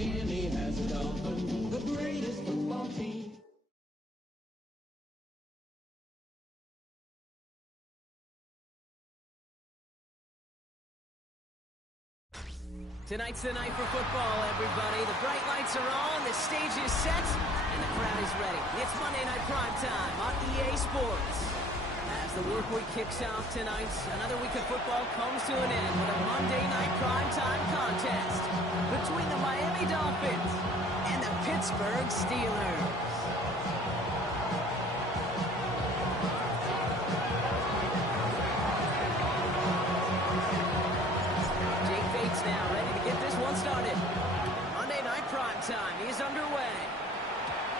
Miami has a dolphin, the greatest football team. Tonight's the night for football, everybody. The bright lights are on, the stage is set, and the crowd is ready. It's Monday Night Primetime on EA Sports. As the work week kicks off tonight, another week of football comes to an end with a Monday Night Primetime contest between the Miami Dolphins and the Pittsburgh Steelers. Now ready to get this one started. Monday Night Primetime is underway.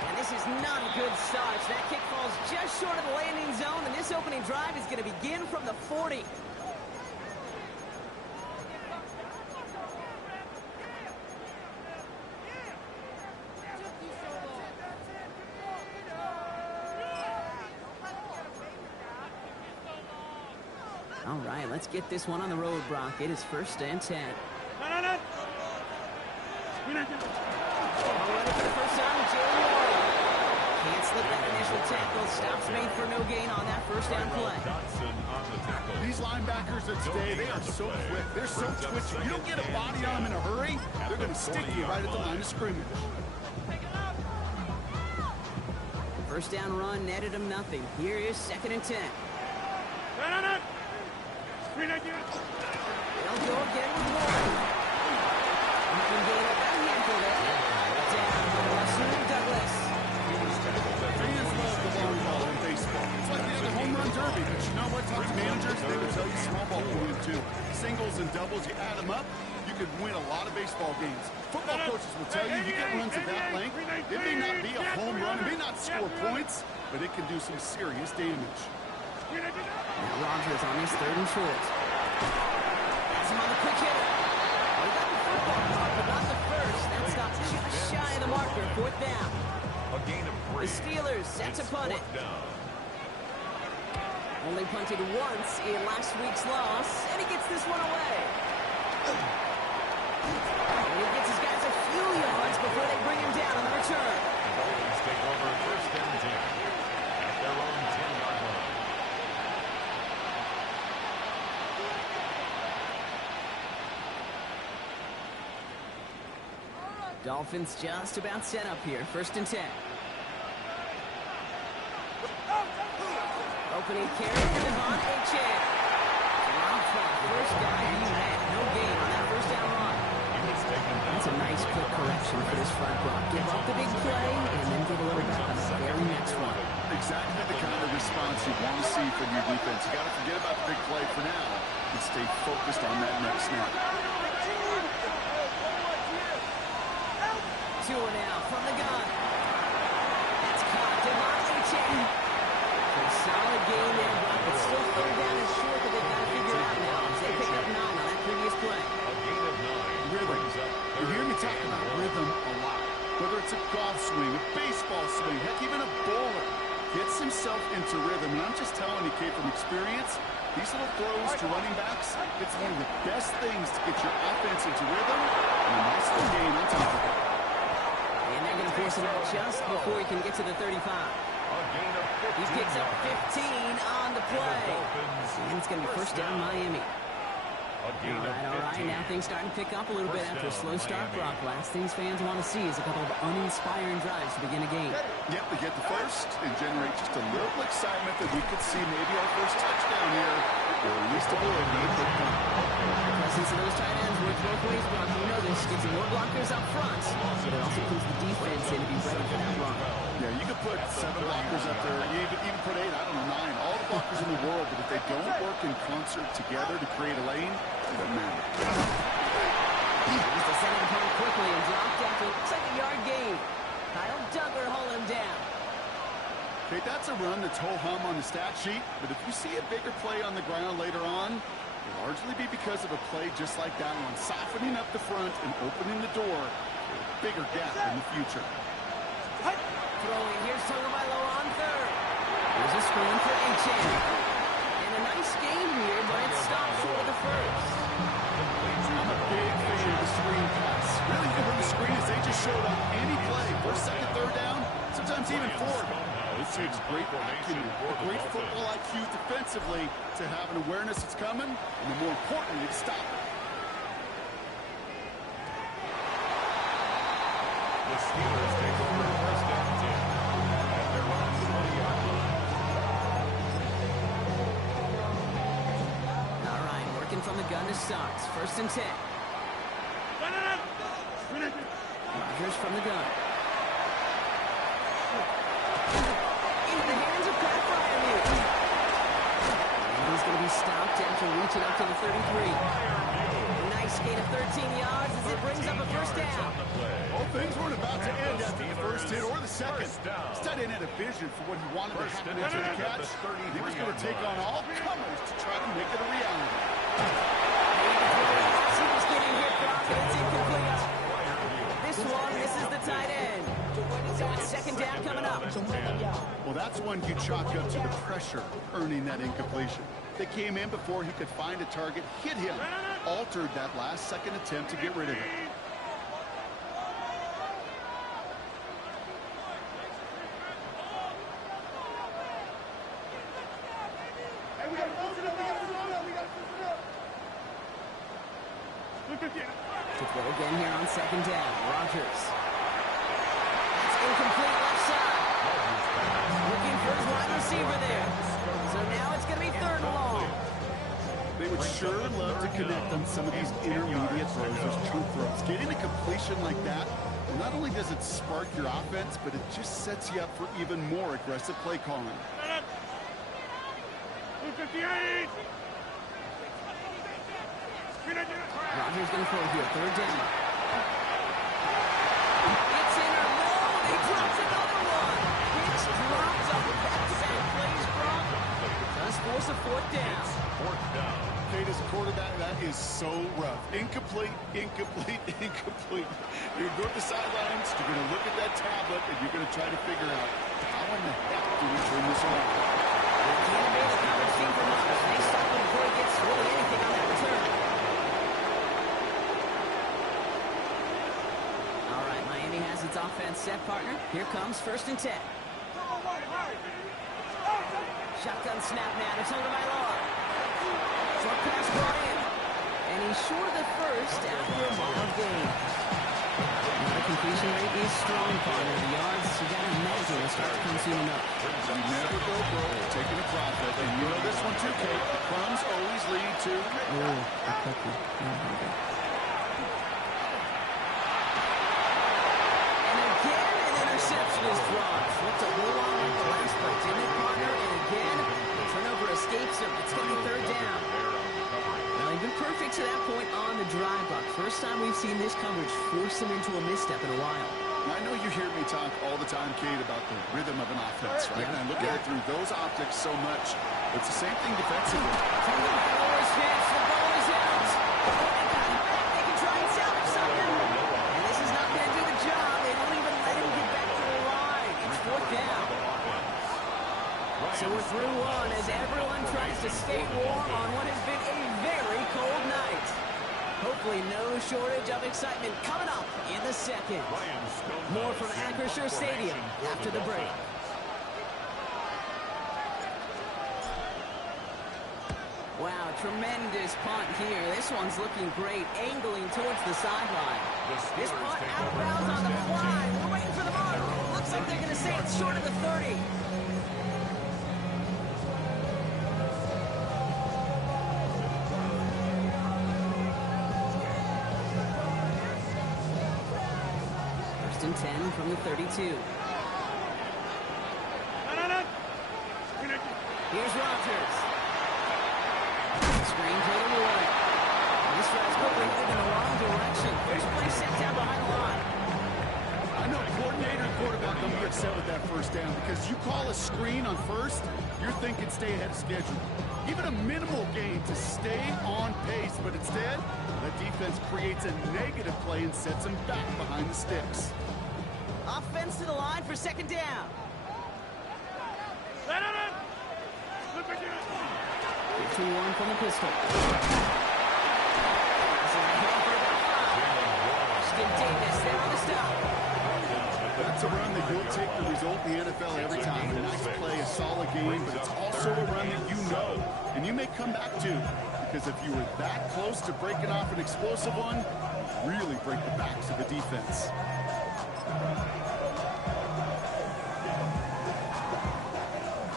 And this is not a good start. That kick falls just short of the landing zone, and this opening drive is going to begin from the 40. All right, let's get this one on the road, Brock. It is 1st and 10. Ready for the first down, Jalen Warren. Can't slip that initial tackle. Stops made for no gain on that first down play. These linebackers of today, they are so quick. They're so twitchy. You don't get a body on them in a hurry, they're going to stick you right at the line of scrimmage. First down run netted him nothing. Here is 2nd and 10. They'll go again with Warren. He can gain up that handful there. Down by Russell Douglas. Fans love the long ball in baseball. It's like the other home run derby, but you know what? Talk to managers, they would tell you small ball can win too. Singles and doubles, you add them up, you could win a lot of baseball games. Football coaches will tell you, you get runs of that length, it may not be a home run, it may not score points, but it can do some serious damage. Now Rodgers on his 3rd and short. That's him on the quick hitter. Well, he got the football caught, but not the first. That stops just shy of the marker. 4th down. A gain of 3. The Steelers set to punt it. Only punted once in last week's loss, and he gets this one away. And he gets his guys a few yards before they bring him down on the return. The Dolphins take over 1st and 10 at their own 10-yard line. Dolphins just about set up here. 1st and 10. Opening carry to Devon Achane. First guy he had. No gain on that first down run. That's a nice quick correction for this front block. Give up the big play and then give a little back on the very next one. Exactly the kind of response you want to see from your defense. You got to forget about the big play for now and stay focused on that next snap. Now from the gun. That's caught. Devon Achane. A solid game there, Brock, but still 3rd down and short that they've got to figure out now. They picked up 9 on that previous play. A gain of 9. Rhythm. You hear me talk about rhythm a lot. Whether it's a golf swing, a baseball swing, heck, even a bowler gets himself into rhythm. And I'm just telling you, Kate, from experience, these little throws to running backs, it's one of the best things to get your offense into rhythm and a nice little gain on top of it. And they're going to force him out just before he can get to the 35. He picks up 15 on the play. And it's going to be 1st down Miami. All right, now things starting to pick up a little bit after a slow start, Brock. Last things fans want to see is a couple of uninspiring drives to begin a game. Yep, they get the first and generate just a little excitement that we could see maybe our first touchdown here, or at least avoid a big punt. The presence of those tight ends works both ways, Brock. You know this. Gives you more blockers up front, but it also puts the defense in to be ready for that run. Yeah, you could put 7 blockers up there, even put 8, I don't know, 9, all the blockers in the world, but if they don't work in concert together to create a lane, it doesn't matter. He's to send him home quickly and dropped after it looks like a yard gain. Kyle Duggar hauled him down. Okay, that's a run that's ho-hum on the stat sheet, but if you see a bigger play on the ground later on, it'll largely be because of a play just like that one, softening up the front and opening the door for a bigger gap in the future. Throwing, here's Tagovailoa on 3rd. There's a screen for Achane. And a nice game here, but it stopped short of the first. I'm a big fan of the screen pass. Really good when the screen is showed up any play, first, second, third down, sometimes even fourth. This takes great acumen, a great football IQ defensively to have an awareness it's coming, and then more importantly, to stop it. The Steelers take over first and 10 at their own 20-yard line. All right, working from the gun to start. First and 10. Rodgers from the gun. Into the hands of Pat Fryermuth. And he's going to be stopped after reaching up to the 33. Nice gain of 13 yards as it brings up a first down. Well, things weren't about to end after the first hit or the second. This tight end had a vision for what he wanted to happen after the catch. He was going to take on all comers to try to make it a reality. He was getting hit, Brock, and it's incomplete. This one misses the tight end. So it's second down coming up. Well, that's one you chalk up to the pressure earning that incompletion. They came in before he could find a target, hit him, altered that last-second attempt to get rid of it. To throw again here on second down. Rodgers. That's incomplete left side. Looking for his wide receiver there. So now it's going to be third and long. They would sure love to connect on some of these intermediate throws, those true throws. Getting a completion like that, not only does it spark your offense, but it just sets you up for even more aggressive play calling. Rodgers going to throw here, third down. It's in or no, he drops another one. It's dropped off that same plays, Brock. Does force a fourth down. Fourth down. Kate, as a quarterback, that is so rough. Incomplete, incomplete, incomplete. You're going to go to the sidelines, you're going to look at that tablet, and you're going to try to figure out how in the heck do we turn this around. The candidate of college team for Rodgers. They stop him before he gets really anything on that return. All right, Miami has its offense set, partner. Here comes first and 10. Shotgun snap now to Tagovailoa. Short pass brought in. And he's short of the first after a ball of gain. Now the completion rate is strong, partner. The yards, you got to imagine, will start to come soon enough. You never go broke taking a profit. And you know this one too, Kate. The crumbs always lead to... Oh, a cookie. And again, an interception is dropped. Looked a whole lot like the last play, didn't it, partner? And again, the turnover escapes him. It's going to be third down. Now, he's been perfect to that point on the drive block. First time we've seen this coverage force him into a misstep in a while. I know you hear me talk all the time, Kate, about the rhythm of an offense, right? And I look at it through those optics so much. It's the same thing defensively. Tagovailoa's hits. The ball is out. They can try and salvage something. And this is not going to do the job. They won't even let him get back to the line. It's fourth down. So we're through one as everyone tries to stay warm on what has been a very cold night. Hopefully no shortage of excitement coming up in the second. More from Acrisure Stadium after the break. Wow, tremendous punt here. This one's looking great, angling towards the sideline. This punt out of bounds on the fly. We're waiting for the mark. Looks like they're going to say it's short of the 30. First and 10 from the 32. Here's Rodgers. Screen played away. This drive's quickly moving in the wrong direction. First play set down behind the line. I know coordinator and quarterback don't get upset with that first down because you call a screen on first, you're thinking stay ahead of schedule. Even a minimal gain to stay on pace, but instead, the defense creates a negative play and sets them back behind the sticks. Offense to the line for second down. 2-1 from the pistol. This is a hit for about 5. Skip Davis there on the stop. take the result in the NFL every time. A nice play, a solid game, but it's also a run that you know and you may come back to, because if you were that close to breaking off an explosive one, really break the backs of the defense.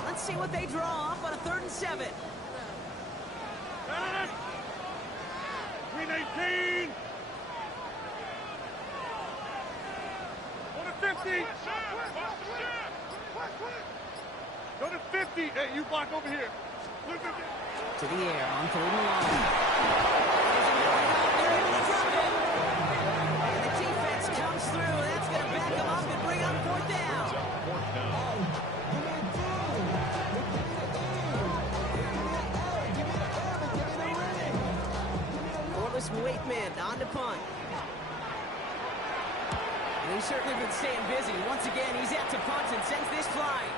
Let's see what they draw up on a 3rd and 7. 319. Go to 50. Go to 50. Hey, you block over here. To the air on 3rd and long. And the defense comes through. That's going to back them up and bring up 4th down. Corliss Waitman on to punt. And he's certainly been staying busy. Once again, he's out to punt and sends this flying.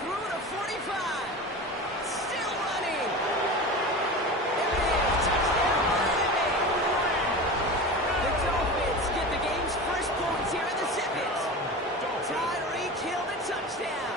Through to 45. Still running. There it is. Touchdown, Miami. The Dolphins get the game's first points here in the 2nd. Tyreek Hill the touchdown.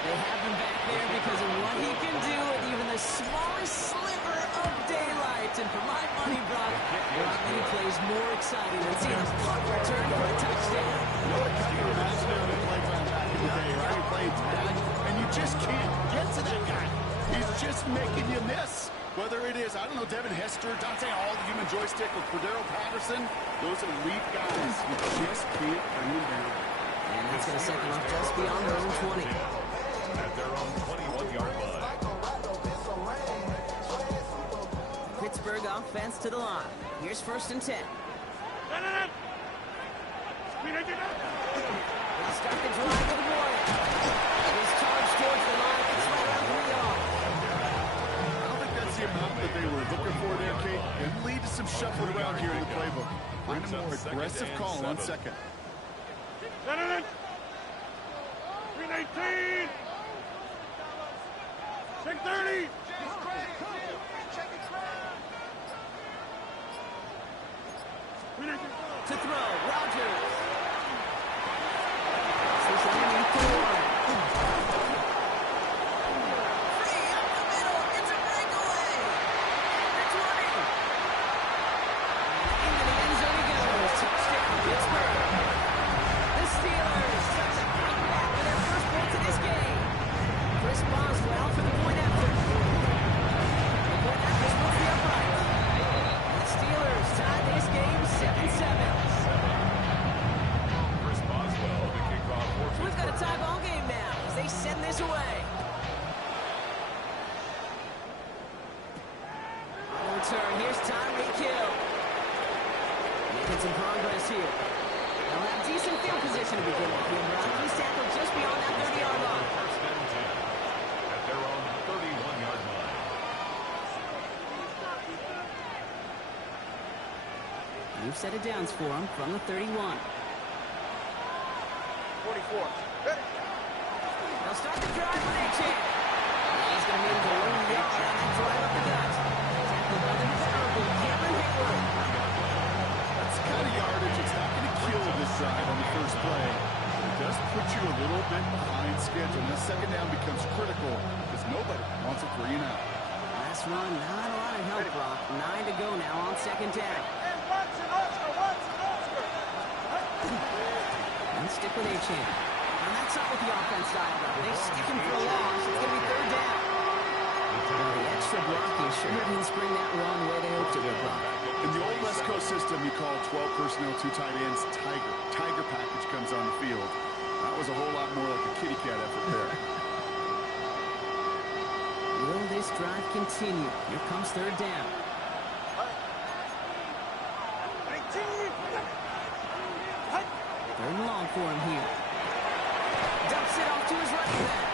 They have him back there because of what he can do with even the smallest sliver of daylight. And for my money, Brock, not many plays more exciting than seeing a punt return for a touchdown. You know what kind of reminds me of the playground back in the day, right? You play tag, and you just can't get to that guy. He's just making you miss. Whether it is, I don't know, Devin Hester, Dante Hall, the human joystick, or Cordero Patterson, those elite guys, you just can't bring them down. And that's going to set them up just beyond their own 20. At their own 21-yard line. Pittsburgh offense to the line. Here's 1st and 10. They'll start the drive with Warren. He's charged towards the line. It's right around 3 yards. I don't think that's the amount that they were looking for there, Kate. It lead to some shuffling around here in the playbook. Find a more aggressive call on 2nd. 319. 630. To throw, Rodgers. This is landing Thorne. Free up the middle. It's a breakaway. At the 20. Into the end zone he goes. Touchdown, Pittsburgh. The Steelers start to bring back for their first points of this game. Chris Boswell for the point after. The point after splits the upright. The Steelers tied this game 7-7. Chris Boswell to kick off for So we've got a tie ball game now as they send this away. On the return, here's Tyreek Hill. Making some progress here. They'll have decent field position to begin with here, Brock. He's tackled just beyond that 30-yard line. 1st and 10. At their own 31-yard line. New set of downs for him from the 31. 44. They'll start the drive with A-Chain. He's going to need to 1 yard on that drive up the gut. Tackled by the venerable Cameron Hayward. That's the kind of yardage. It's not going to kill this drive on the first play. But it does put you a little bit behind schedule. And this 2nd down becomes critical because nobody wants a 3 and out. Last run, not a lot of help, Brock. 9 to go now on 2nd down. And stick with A-Chain. And that's not what the offense style does. They stick him for a loss. It's going to be 3rd down. Well, the extra blocking sure didn't spring that run the way they hoped it would, Brock. In the old West Coast system, you call 12 personnel, 2 tight ends, Tiger. Tiger package comes on the field. That was a whole lot more like a kitty cat effort there. Will this drive continue? Here comes 3rd down. 3rd and long for him here. Dumps it off to his running back.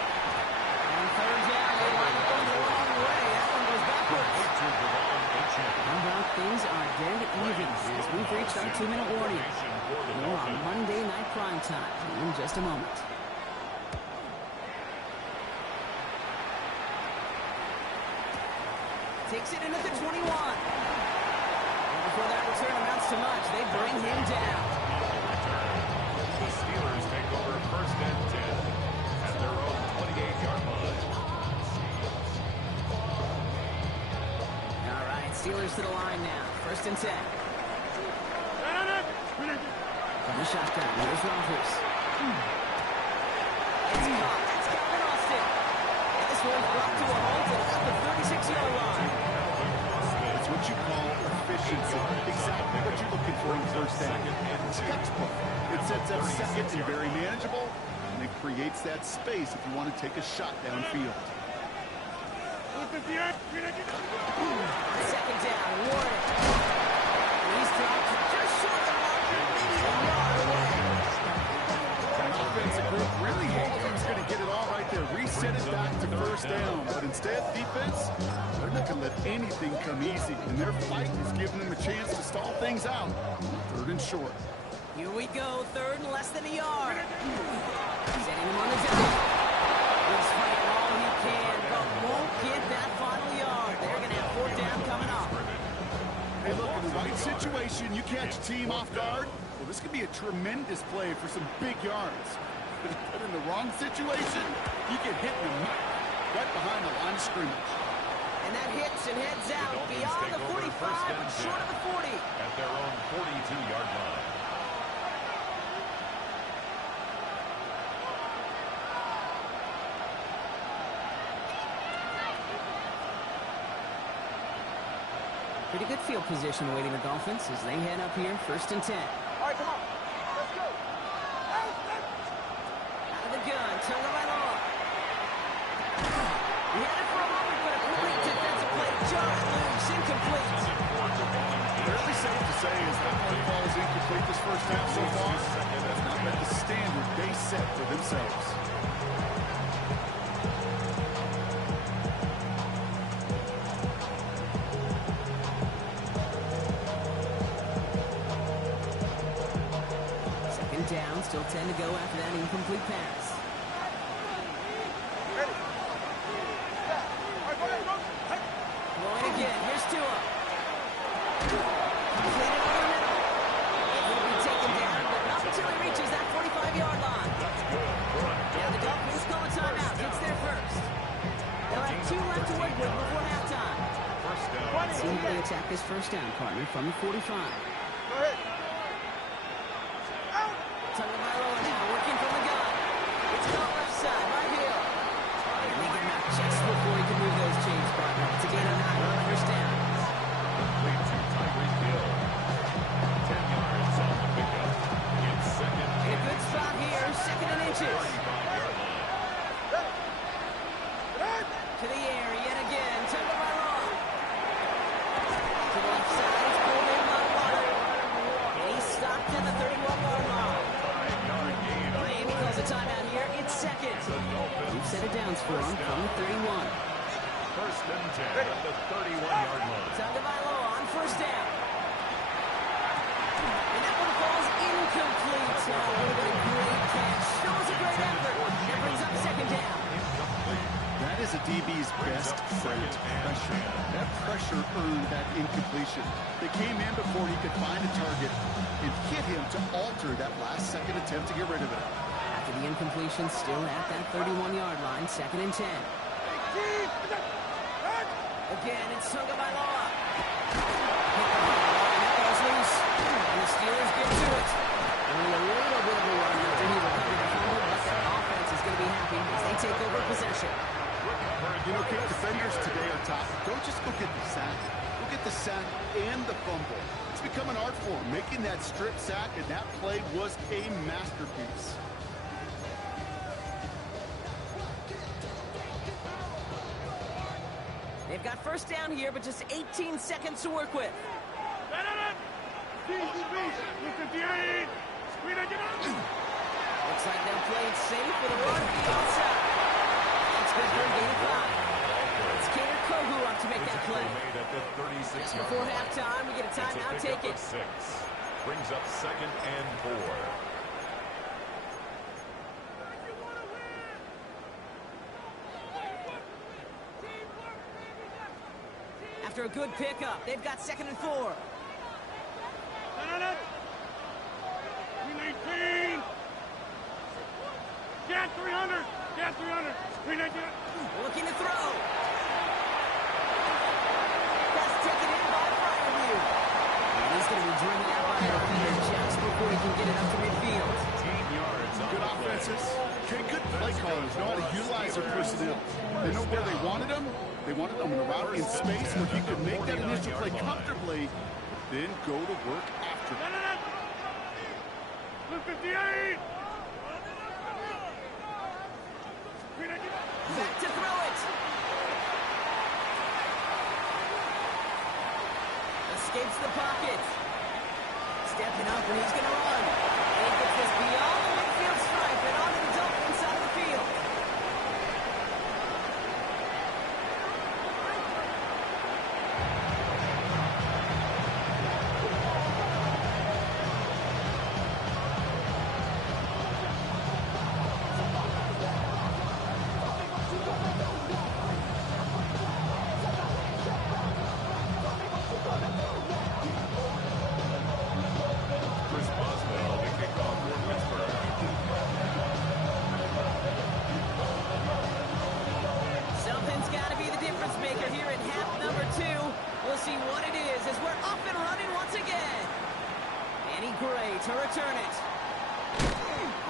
On 3rd down, they line up going the wrong way. That one goes backwards. How about things are dead even as we've reached our 2-minute warning. More on Monday Night Prime Time in just a moment. Takes it into the 21. before that return amounts to much. They bring him down. The Steelers take over first and 10 at their own 28-yard line. All right, Steelers to the line now. First and 10. From the shotgun, here's Rodgers. It's caught. That's Calvin Austin. And this one's brought to a halt at the 36-yard line. It's what you call efficiency. Exactly what you're looking for in first down. Textbook. It sets up second and very manageable, and it creates that space if you want to take a shot downfield. Second down, Warren. He's dropped just short of the marker, maybe a yard away. That offensive group really hoped he was going to get it all right there, reset it back to first down. But instead, defense, they're not going to let anything come easy. And their fight is giving them a chance to stall things out. Third and short. Here we go, third and less than a yard. Setting him on the down. He's fighting all he can, but won't get that final yard. They're going to have fourth down coming up. Hey, look, in the right situation, you catch a team off guard. Well, this could be a tremendous play for some big yards. But in the wrong situation, you get hit in the mouth right behind the line of scrimmage. And that hits and heads out beyond the 45, but short of the 40. At their own 42-yard line. Pretty good field position awaiting the Dolphins as they head up here, first and 10. All right, come on. Let's go. Out of the gun, Tagovailoa. He had it for a moment, but a great defensive play. Just loose, incomplete. Fairly safe to say is that one ball is incomplete this first half so far. That's not met the standard they set for themselves. Second down, still 10 to go after that incomplete pass. Going again, here's Tua. Completed over the middle. It will be taken down, but not until he reaches that 45-yard line. Now the Dolphins call a timeout. It's their first. They'll have 2 left to work with before halftime. First down. Let's see how they attack this first down, partner, from the 45. Go ahead. Tagovailoa now working from the gun. It's caught left side, right here. And they get him out just before he can move those chains, partner. It's a gain of 9 on first down. Complete to Tyreek Hill. 10 yards on the pickup. It's second. In a good spot here, second and inches. 35-yard line. To the air yet again, Tagovailoa. To the left side, it's pulled in by Water. And he's stopped at the 31-yard line. 5-yard gain. Miami calls a timeout here. It's second. We've set it down for him from the 31. First and 10 at the 31-yard line. Tagovailoa on first down. And that one falls incomplete. Oh, would have been a great catch. Shows a great effort. That brings up second down. That is a DB's best friend, pressure. That pressure earned that incompletion. They came in before he could find a target and hit him to alter that last-second attempt to get rid of it. After the incompletion, still at that 31-yard line, second and 10. Again, it's Tagovailoa. That goes loose. And the Steelers get to it. Only a little bit of a run after he recovered the fumble, but their offense is going to be happy as they take over possession. You know, Kate, defenders today are top. Don't just go get the sack. Go get the sack and the fumble. It's become an art form, making that strip sack, and that play was a masterpiece. They've got first down here, but just 18 seconds to work with. Looks like they'll play it safe with a run to the outside. That's good for a gain of 5. It's Kader Kohu up to make that play. Made at the 36-yard Just before line. halftime, we get a timeout, It's a take pickup it. of 6. Brings up second and 4. After a good pickup, they've got second and 4. where they wanted him. They wanted him in a route in space where he could make that initial play comfortably, then go to work after. Back to throw it. Escapes the pocket. Stepping up, and he's going to run. And he gets this beyond the midfield stripe and onto the Dolphins side of the field. Something's got to be the difference maker here in half number 2. We'll see what it is as we're off and running once again. Manny Gray to return it.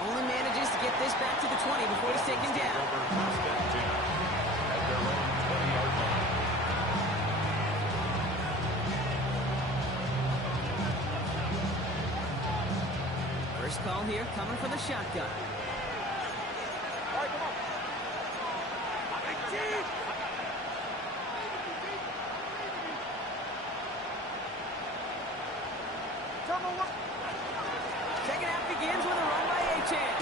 Only manages to get this back to the 20 before he's taken down. First and 10 at their own 20-yard line. First call here coming from the shotgun. All right, come on. Second half begins with a run by Achan.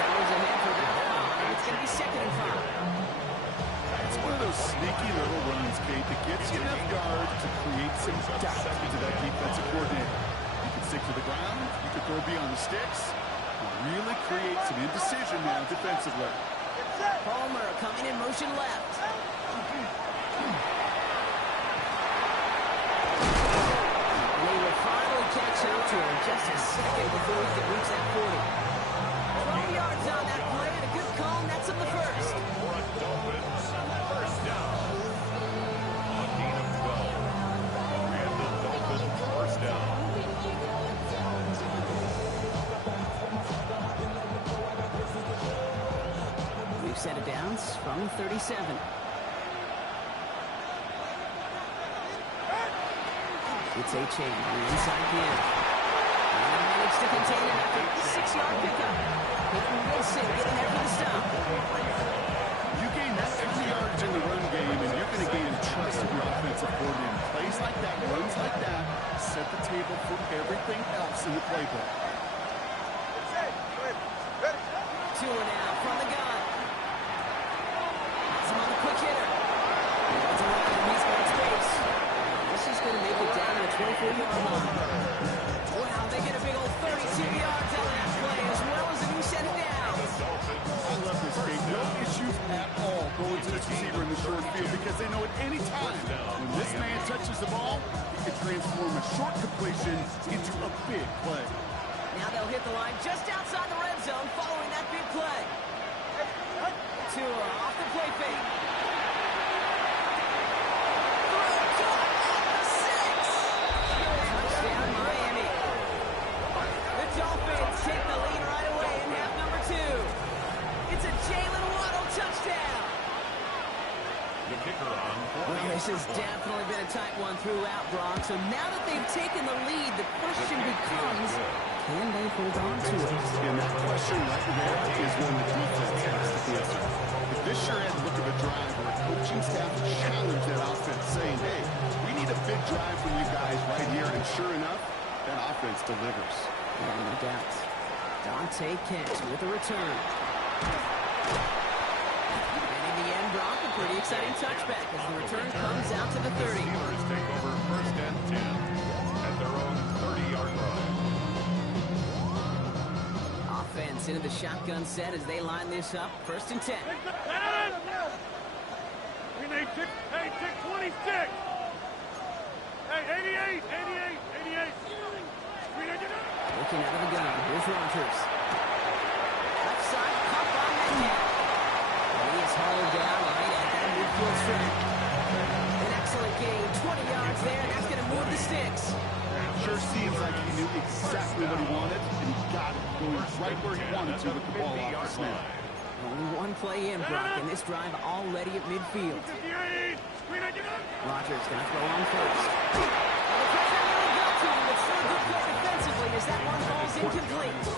Powers ahead for about 5. It's going to be second and 5. It's one of those sneaky little runs, Kate, that gets you enough yards to create some doubt to that defensive coordinator. You can stick to the ground, you can throw beyond the sticks, and really create some indecision now defensively. Palmer coming in motion left. They will finally catch up to him just a second before he can reach that 40. 12 yards on that play and a good call, and that's up the first. For a Dolphins, first down. On gain of 12. And the Dolphins first down. We've set it down from 37. It's Achan on the inside here. And managed to contain it after a 6-yard pickup. Peyton Wilson getting there for the stop. You gain that kind of yardage in the run game, and you're going to gain the trust of your offensive coordinator. Plays like that, runs like that, set the table for everything else in the playbook. Ready. Tua now from the gun. Has him on the quick hitter. Runs around and he's got space. This is going to make it down to the 24-yard line. Wow, they get a big old 32 yards out of that play as well as if you set it down. I love this game. No issues at all going to this receiver in the short field because they know at any time when this man touches the ball, he can transform a short completion into a big play. Now they'll hit the line just outside the red zone following that big play. Tua off the play fake. Touchdown Miami. The Dolphins take the lead right away in half number 2. It's a Jalen Waddle touchdown. The kicker on. Well, this has definitely been a tight one throughout, Brock. So now that they've taken the lead, the question becomes, can they hold on to it? And that question right there is one the defense has to answer. If this sure had the look of a drive where a coaching staff challenged that offense, saying, hey, we need a big drive from you guys right here, and sure enough, that offense delivers. No doubt. Dante Kent with a return. And in the end, Brock, a pretty exciting touchback as the return comes out to the 30. Steelers take over first and 10 at their own 30-yard line. Offense into the shotgun set as they line this up. First and 10. Hey, 26. Hey, 88. Looking out of the gun. Here's Rogers. Left side, caught by Metcalf. And he is hauled down right at that midfield stripe. An excellent gain. 20 yards there, and that's going to move the sticks. Sure seems like he knew exactly what he wanted, and he got it going right where he wanted to with the ball off the snap. Only one play in, Brock, and this drive already at midfield. 58. 399. Rogers going to throw on first. Well, the pressure really got to him, but still a good play defensively as that one falls incomplete.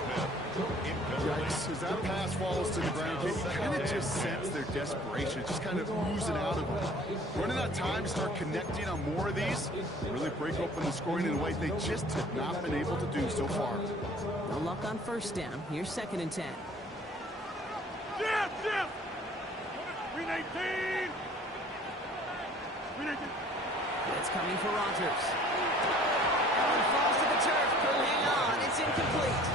Yikes, as that pass falls to the ground, you kind of just sense their desperation, just kind of oozing out of them. Running out of time, start connecting on more of these, really break open the scoring in a way they just have not been able to do so far. No luck on first down. Here's 2nd and 10. Jeff, Jeff. 319. 319. It's coming for Rogers. That one falls to the turf. He'll hang on. It's incomplete.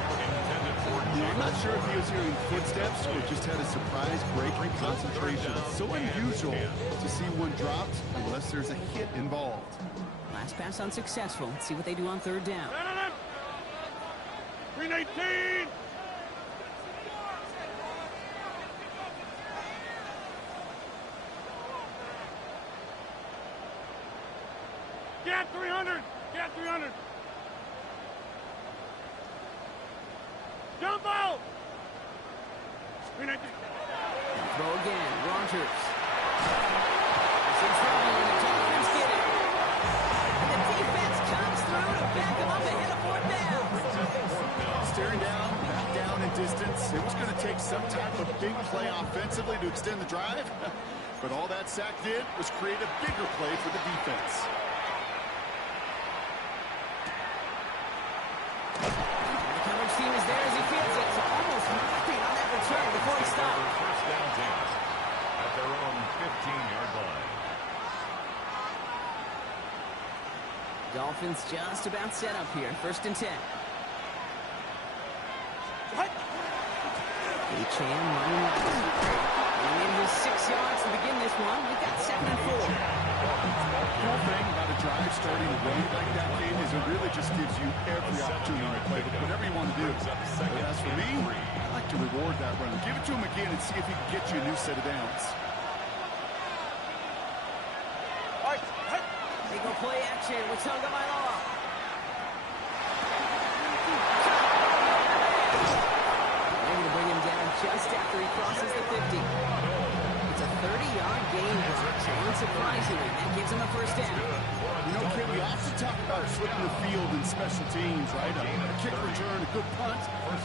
I'm not sure if he was hearing footsteps or just had a surprise break in concentration. It's so unusual to see one dropped unless there's a hit involved. Last pass unsuccessful. Let's see what they do on 3rd down. 319. Get 300. Get 300. Jump out. 319. Throw again. Rogers. It's in trouble, and the Dolphins get it. And the defense comes through to back them up ahead of 4th down. Staring down, back down in distance. It was going to take some type of big play offensively to extend the drive. But all that sack did was create a bigger play for the defense. The coverage team is there as he fields it. So almost nothing on that return before he stopped. First down team at their own 15-yard line. Dolphins just about set up here. 1st and 10. Chan running right. And in his 6 yards to begin this one. We've got 2nd and 4. The whole thing about a drive starting to run like that game is it really just gives you every opportunity to play with whatever you want to do. But as for me, I like to reward that runner. Give it to him again and see if he can get you a new set of downs. They go play action with Tonga Mailoa. Able to bring him down just after he crosses the 50. It's a 30-yard gain, so unsurprisingly, that gives him a 1st down. You know, Kim, we often talk about flipping the field in special teams, right? A kick return, a good punt,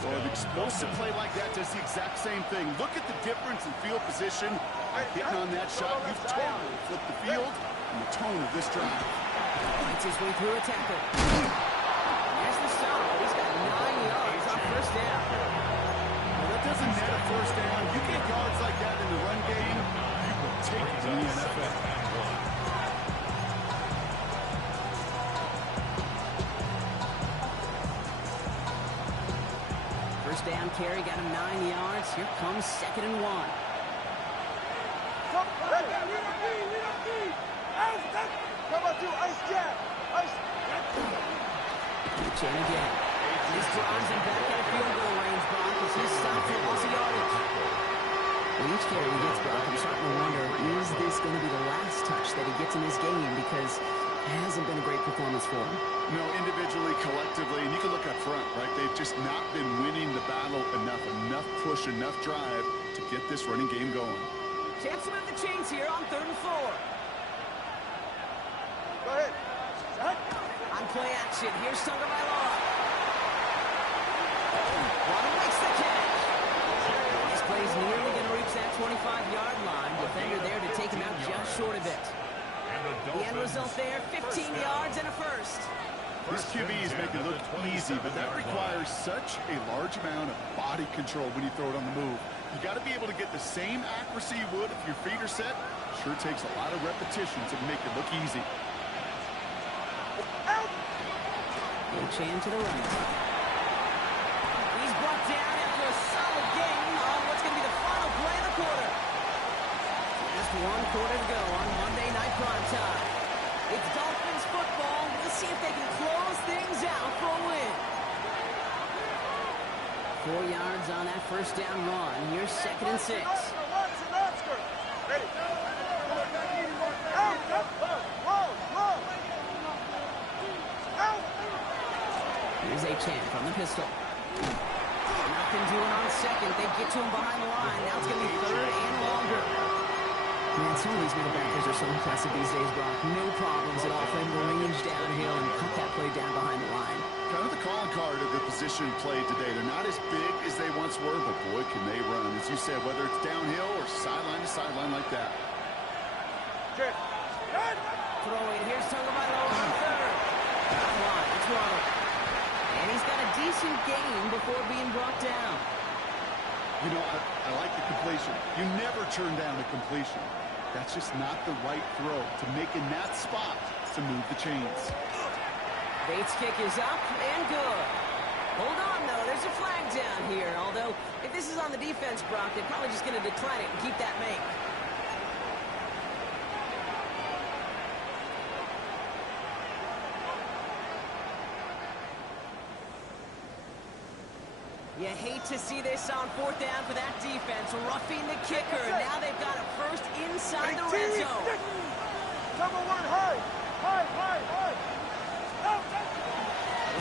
or an explosive play like that does the exact same thing. Look at the difference in field position. Hitting on that shot, you've totally flipped the field and the tone of this drive. Fights his way through a tackle. There's the stop. He's got 9 yards on 1st down. Well, that doesn't net a 1st down. You get yards like that in the run game, you will take it in the NFL. First down carry got him 9 yards. Here comes 2nd and 1. Come on, do ice jab. Ice. Chan again. This drives him back out of field goal range, Brock, as he's stopped for loss of yardage. With each carry he gets, Brock, I'm starting to wonder, is this going to be the last touch that he gets in this game? Because it hasn't been a great performance for him. No, individually, collectively, and you can look up front, right? They've just not been winning the battle enough push, enough drive to get this running game going. Chance to move the chains here on 3rd and 4. Go ahead. On play action, here's Tonga Mailoa. One makes the catch. This play's nearly going to reach that 25-yard line. Defender there to take him out just short of it. The end result there, 15 yards and a 1st. This QB is making it look easy, but that requires such a large amount of body control when you throw it on the move. You got to be able to get the same accuracy you would if your feet are set. Sure takes a lot of repetition to make it look easy. Chan to the right. He's brought down after a solid gain on what's going to be the final play of the quarter. Just 1 quarter to go on Monday Night Primetime. It's Dolphins football. We'll see if they can close things out for a win. 4 yards on that 1st down run. Here's 2nd and 6. Ready. Here's A-Chan from the pistol. Knocked nothing doing on second. They get to him behind the line. Now it's going to be third and longer. Man, some of these middle backers are so impressive these days, Brock. No problems at all for him to range downhill and cut that play down behind the line. Kind of the calling card of the position played today. They're not as big as they once were, but boy, can they run. As you said, whether it's downhill or sideline to sideline like that. Check. Throw it. Here's Tagovailoa on third. Come on, it's Ronald. And he's got a decent gain before being brought down. You know, I like the completion. You never turn down a completion. That's just not the right throw to make in that spot to move the chains. Bates' kick is up and good. Hold on, though. There's a flag down here. Although, if this is on the defense, Brock, they're probably just going to decline it and keep that make. You hate to see this on fourth down for that defense, roughing the kicker. Now they've got a first inside the red zone. Number one, high.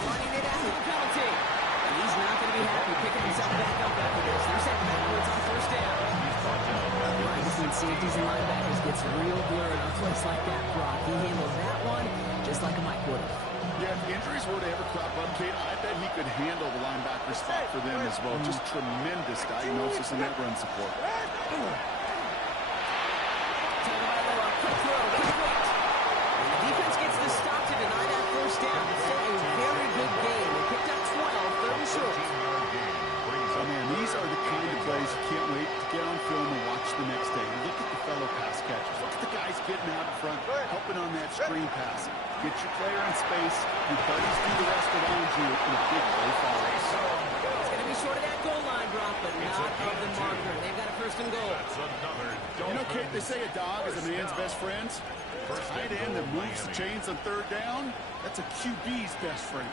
Running it after the penalty. And he's not going to be happy picking himself back up after this. They're set backwards on first down. The line between safeties and linebackers gets real blurred on plays like that, Brock. He handles that one just like a Mike would have. Yeah, if injuries were to ever crop up, Kate, I bet he could handle the linebacker spot for them as well. Just tremendous diagnosis in that run support. Tagovailoa, quick throw, quick weight. And the defense gets the stop to deny that first down. Still a very good game. They picked up 12, third and short. Oh, man, these are the kind of plays you can't wait to get on film and watch the next day. Look at the fellow pass catchers. Look at the guys getting out in front, helping on that screen pass. Get your player in space. Your buddies do the rest around you, and a big play follows. It's going to be short of that goal line, Brock, but not of the marker. They've got a first and goal. You know, Kate, they say a dog is a man's best friend. Tight end that moves the chains on third down, that's a QB's best friend.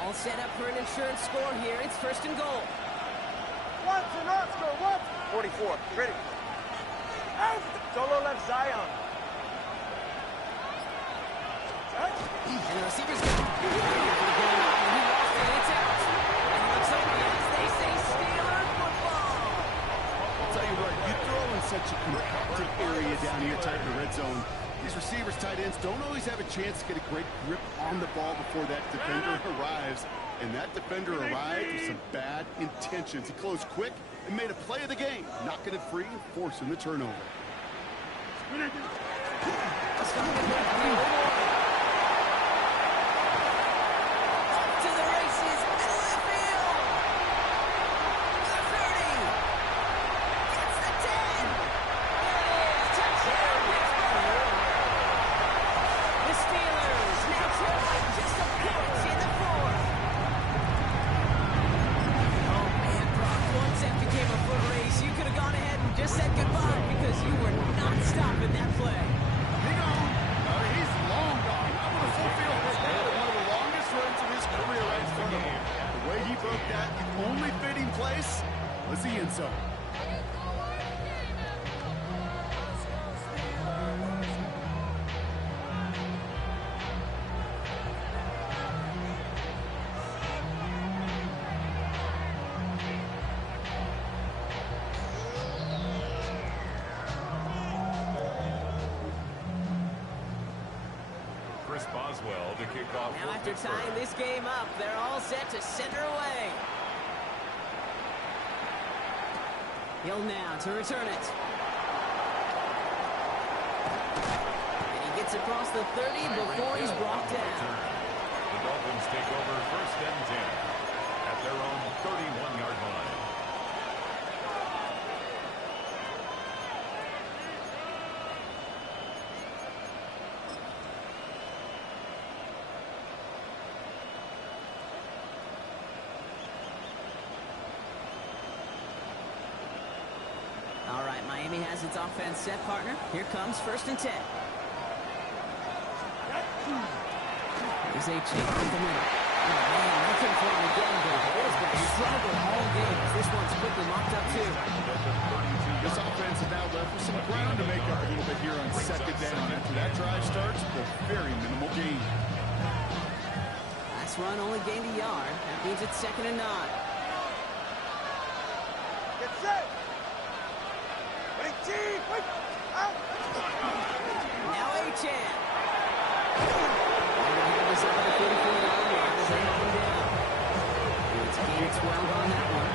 All set up for an insurance score here. It's first and goal. One to Oscar, one. 44, ready. Out. Solo left Zion. And the receiver's got it. He lost it. It's out. And it looks like, as they say, Steeler football. I'll tell you what, you throw in such a compacted area down here tight in the red zone, these receivers, tight ends, don't always have a chance to get a great grip on the ball before that defender arrives. And that defender arrived with some bad intentions. He closed quick and made a play of the game, knocking it free and forcing the turnover. To the races, and left field. The 30. Gets the 10. Touchdown, Pittsburgh. The Steelers now trailing just a point in the fourth. Oh, man, Brock, once that became a foot race, you could have gone ahead and just said goodbye because you were not stopping that play. Hang on. He's long gone. I'm going to fulfill his one of the longest runs of his career right in front of him. The way he broke that, the only fitting place was the end zone. Boswell to kick off. Now after tying this game up, they're all set to send her away. Hill now to return it. And he gets across the 30 before he's brought down. The Dolphins take over first and 10 at their own 31-yard line. All right, Miami has its offense set, partner. Here comes first and 10. Here's a change in the middle. Oh, man, nothing for him again, but it has been a struggle all game. This one's quickly mocked up, too. This offense is now left with some ground to make up a little bit here on second down. After that drive starts, with a very minimal gain. Last run only gained a yard. That means it's second and 9. Now A-Chan. This up at the 44-yard line as they knock him down. It's gain 12 on that one.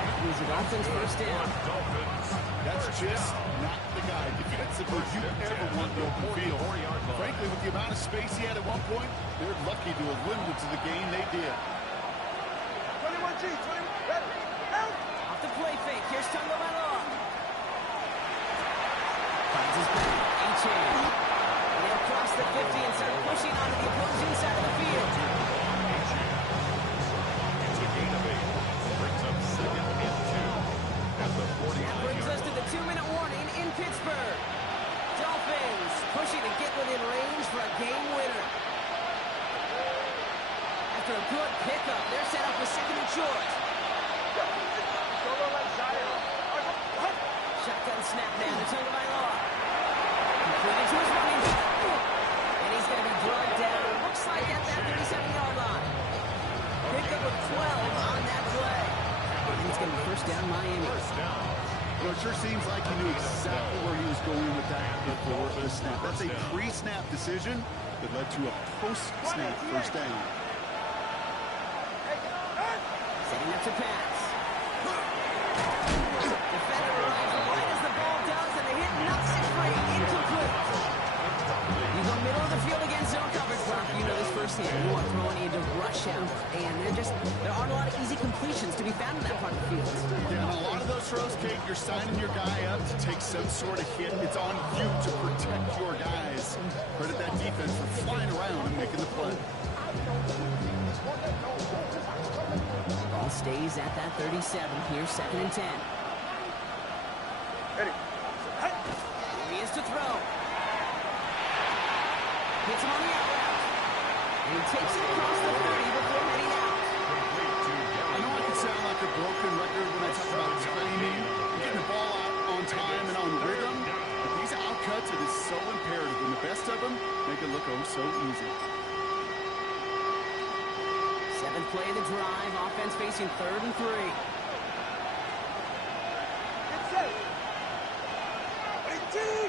That was the Dolphins' first down. That's just not the guy defensively you ever want to open field. Frankly, with the amount of space he had at one point, they're lucky to have limited to the game they did. 21G, 21, ready, out! Off the play fake. Here's Tagovailoa. Finds his back. A-Chan. And they'll cross the 50 and start pushing onto the opposing side of the field. It's a gain of 8. Brings up 2nd and 2 at the 49. That brings us to the 2-minute warning in Pittsburgh. Dolphins pushing to get within range for a game winner. After a good pickup, they're set up with 2nd and short. Solo left side. Shotgun snap now to Tagovailoa. Completed to his running back. And he's going to be brought down. Looks like at that 37-yard line. Pickup of 12 on that play. And it's going to be first down Miami. You know, it sure seems like he knew exactly where he was going with that before the snap. That's a pre-snap decision that led to a post-snap first down. Setting up to pass. Defender arrives right as the ball does, and the hit knocks it free. Incomplete. You go middle of the field against zone coverage, Brock. You know this firsthand. You want throwing into rush out, and there aren't a lot of easy completions to be found in that part of the field. Yeah, and a lot of those throws, Kate, you're signing your guy up to take some sort of hit. It's on you to protect your guys. Credit that defense for flying around and making the play. Ball stays at that 37. Here's 2nd and 10. Ready. Here he is to throw. Hits him on the out route. And he takes it across the 30 before heading out. I know I can sound like a broken record when I talk about timing, getting the ball out on time and on rhythm, but these outcuts, it is so imperative, and the best of them make it look oh so easy. 7th play of the drive. Offense facing 3rd and 3. Get set. Ready, team.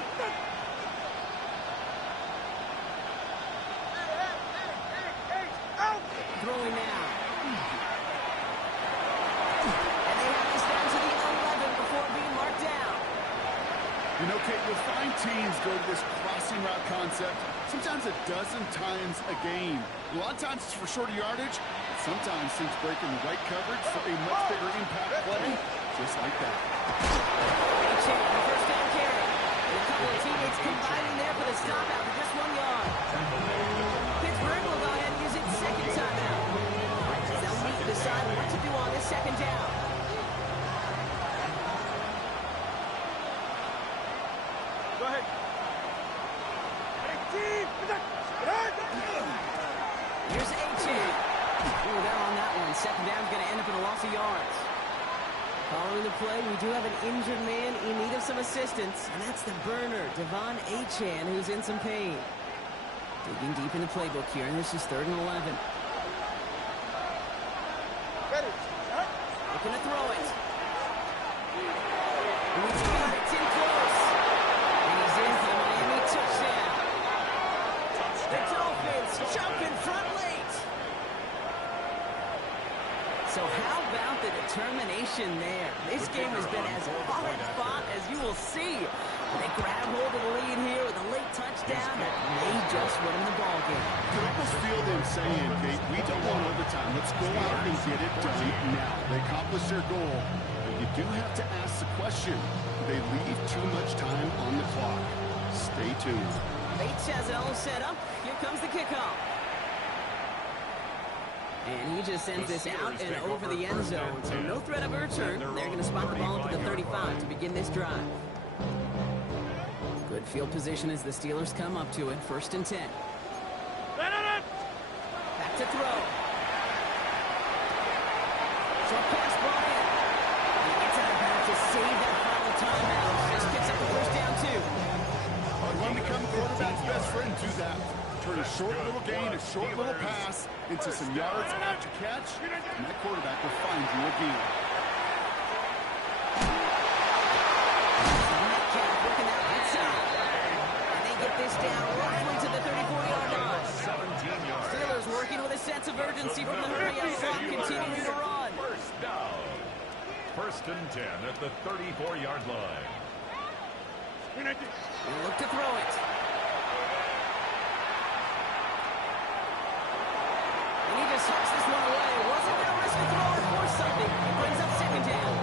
Out! Throwing now. And they have this down to the 11 before being marked down. You know, Kate, you'll find teams go to this crossing route concept sometimes a dozen times a game. A lot of times it's for shorter yardage, but sometimes teams breaking the right coverage for a much bigger impact play, just like that. A-Chan, the first down carry. And a couple of teammates combining there for the stop out for just 1 yard. Pittsburgh will go ahead and use its 2nd timeout. They'll need to decide what to do on this 2nd down. Go ahead. Ready, team. Here's A-Chan. Ooh, they're on that one. 2nd down's going to end up in a loss of yards. Following the play, we do have an injured man in need of some assistance, and that's the burner, Devon A-Chan, who's in some pain. Digging deep in the playbook here, and this is 3rd and 11. Ready. Looking to throw it. And he's got it in close. And he's in for the Miami touchdown. The Dolphins jump in front late. So how about the determination there? This game has been as hard fought as you will see. They grab hold of the lead here with a late touchdown that may just win them the ball game. You can almost feel them saying, Kate, we don't want overtime. Let's go out and get it done now. They accomplished their goal, but you do have to ask the question, do they leave too much time on the clock? Stay tuned. Late Chazelle set up. Here comes the kickoff. And he just sends this out and over the end zone. So no threat of a return. They're going to spot the ball up at the 35 to begin this drive. Good field position as the Steelers come up to it. 1st and 10. Back to throw. Short pass brought in. And he gets out of bounds to save that final timeout. Just picks up the first down, too. You want to become quarterback's best friend, do that. Turn a short little gain, a short little pass into some yards after catch, and that quarterback will find you again. Metcalf working First and 10 at the 34-yard line. Screen empty. They look to throw it. And he just hucks this one away. Wasn't going to risk a throw or force something. It brings up second down.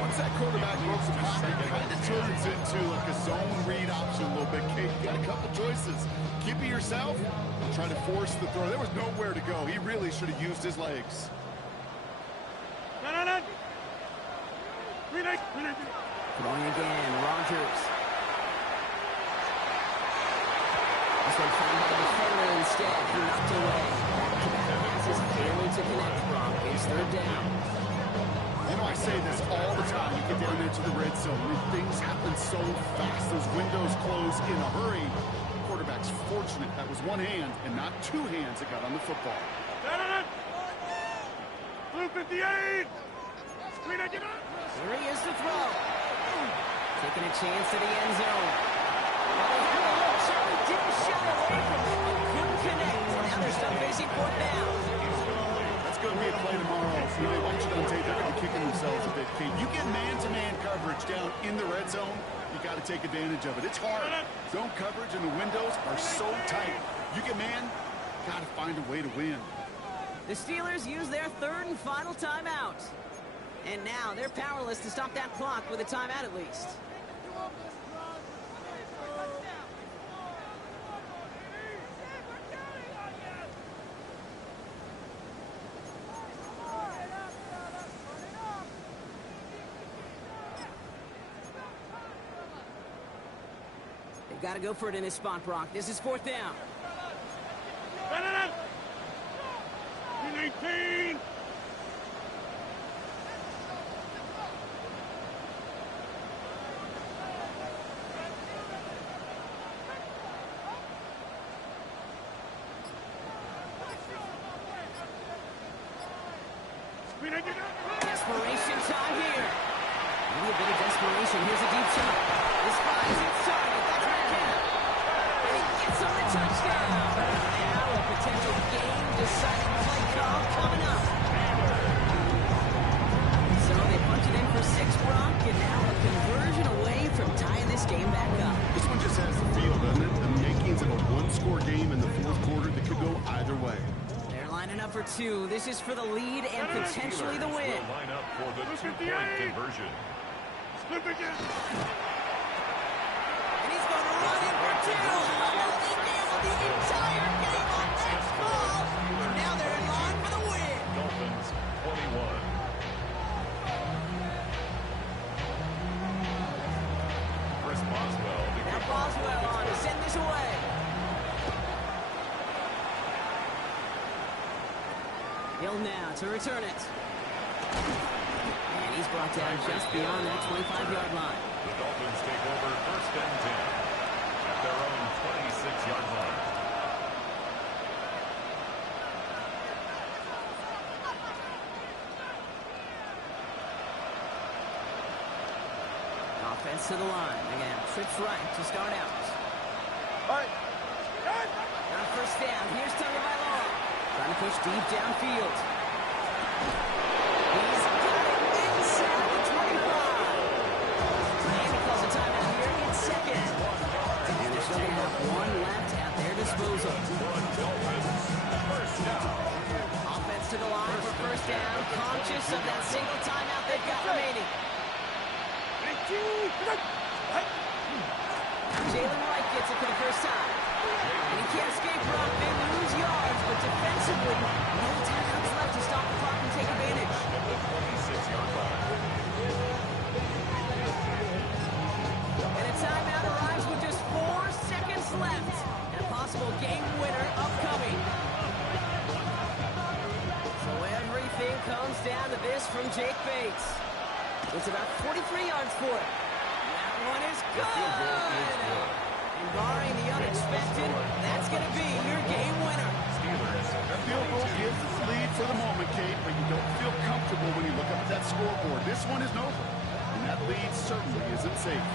Once that quarterback broke the pocket, it kind of turns into like a zone read option a little bit. Kate, you got a couple choices. Keep it yourself or try to force the throw. There was nowhere to go. He really should have used his legs. No. Screen empty. Throwing again, Rodgers. This one found by the defender instead. He knocked away. Back-to-back passes failing to connect. Brock. It's third down. You know, I say this all the time. You get down there to the red zone, and things happen so fast. Those windows close in a hurry. The quarterback's fortunate that was one hand and not two hands that got on the football. Blue 58. Screen empty. Here he is to throw. Taking a chance to the end zone. Certainly didn't shy away from it, but couldn't connect. Now they're stuck facing fourth down. That's going to be a play tomorrow. You know, they watch it on tape. They're going to be kicking themselves a bit. Kate, you get man-to-man coverage down in the red zone, you got to take advantage of it. It's hard. Zone coverage and the windows are so tight. You get man, got to find a way to win. The Steelers use their third and final timeout. And now they're powerless to stop that clock with a timeout at least. They've got to go for it in this spot, Brock. This is fourth down. 19. Desperation time here. Maybe a bit of desperation. Here's a deep shot. This finds its target. That's McCann. And he gets on the touchdown. Now a potential game-deciding play call coming up. So they punch it in for 6, Brock, and now a conversion away from tying this game back up. This one just has the feel, doesn't it? The makings of a one-score game in the fourth quarter that could go either way. Lining up for 2. This is for the lead and potentially the win. Steelers will line up for the two-point conversion. Slip again. And he's going to run in for 2. Oh, they gambled the entire game on that call. And now they're in line for the win. Dolphins 21. Chris Boswell. Now Boswell on to send this away. Hill now to return it. And he's brought down just beyond that 25-yard line. The Dolphins take over first and 10 at their own 26-yard line. Offense to the line. Again, trips right to start out. All right. Now first down. Here's Tagovailoa. Trying to push deep downfield. He's got it inside the 25. Miami calls a timeout here in second. And they're still going to have one left at their disposal. First down. Offense to the line for first down. Conscious of that single timeout they've got remaining. Jalen Wright gets it for the first time. And he can't escape, Brock. They lose yards, but defensively, no timeouts left to stop the clock and take advantage. At the 26-yard line. And a timeout arrives with just 4 seconds left. And a possible game winner upcoming. So everything comes down to this from Jake Bates. It's about 43 yards for it. That one is good. And barring the unexpected, that's going to be your game winner. That field goal gives us the lead for the moment, Kate, but you don't feel comfortable when you look up at that scoreboard. This one isn't over, and that lead certainly isn't safe.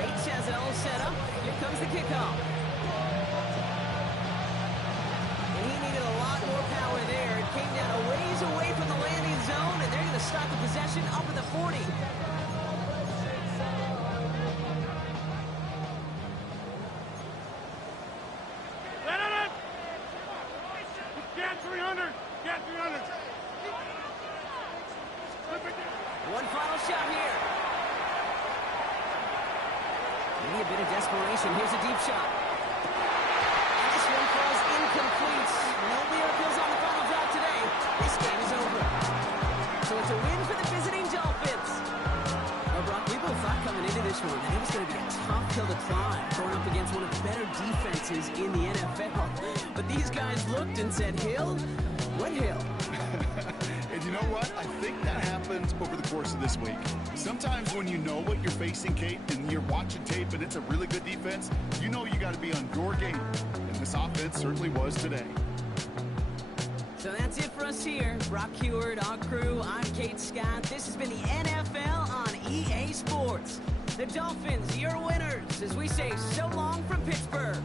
Bates has it all set up. Here comes the kickoff. And he needed a lot more power there. It came down a ways away from the landing zone, and they're going to stop the possession up at the 40. Get 300. Get 300. One final shot here. Maybe a bit of desperation. Here's a deep shot. And this one falls incomplete. No miracles on the final drive today. This game is over. So it's a win for the visiting Dolphins. Well, Brock, we both thought coming into this one that it was going to be a tough hill to climb, going up against one of the better defenses in the NFL. But these guys looked and said, Hill? What hill? And you know what? I think that happens over the course of this week. Sometimes when you know what you're facing, Kate, and you're watching tape and it's a really good defense, you know you got to be on your game. And this offense certainly was today. So that's it for us here. Brock Heward, our crew, I'm Kate Scott. This has been the NFL on EA Sports. The Dolphins, your winners, as we say so long from Pittsburgh.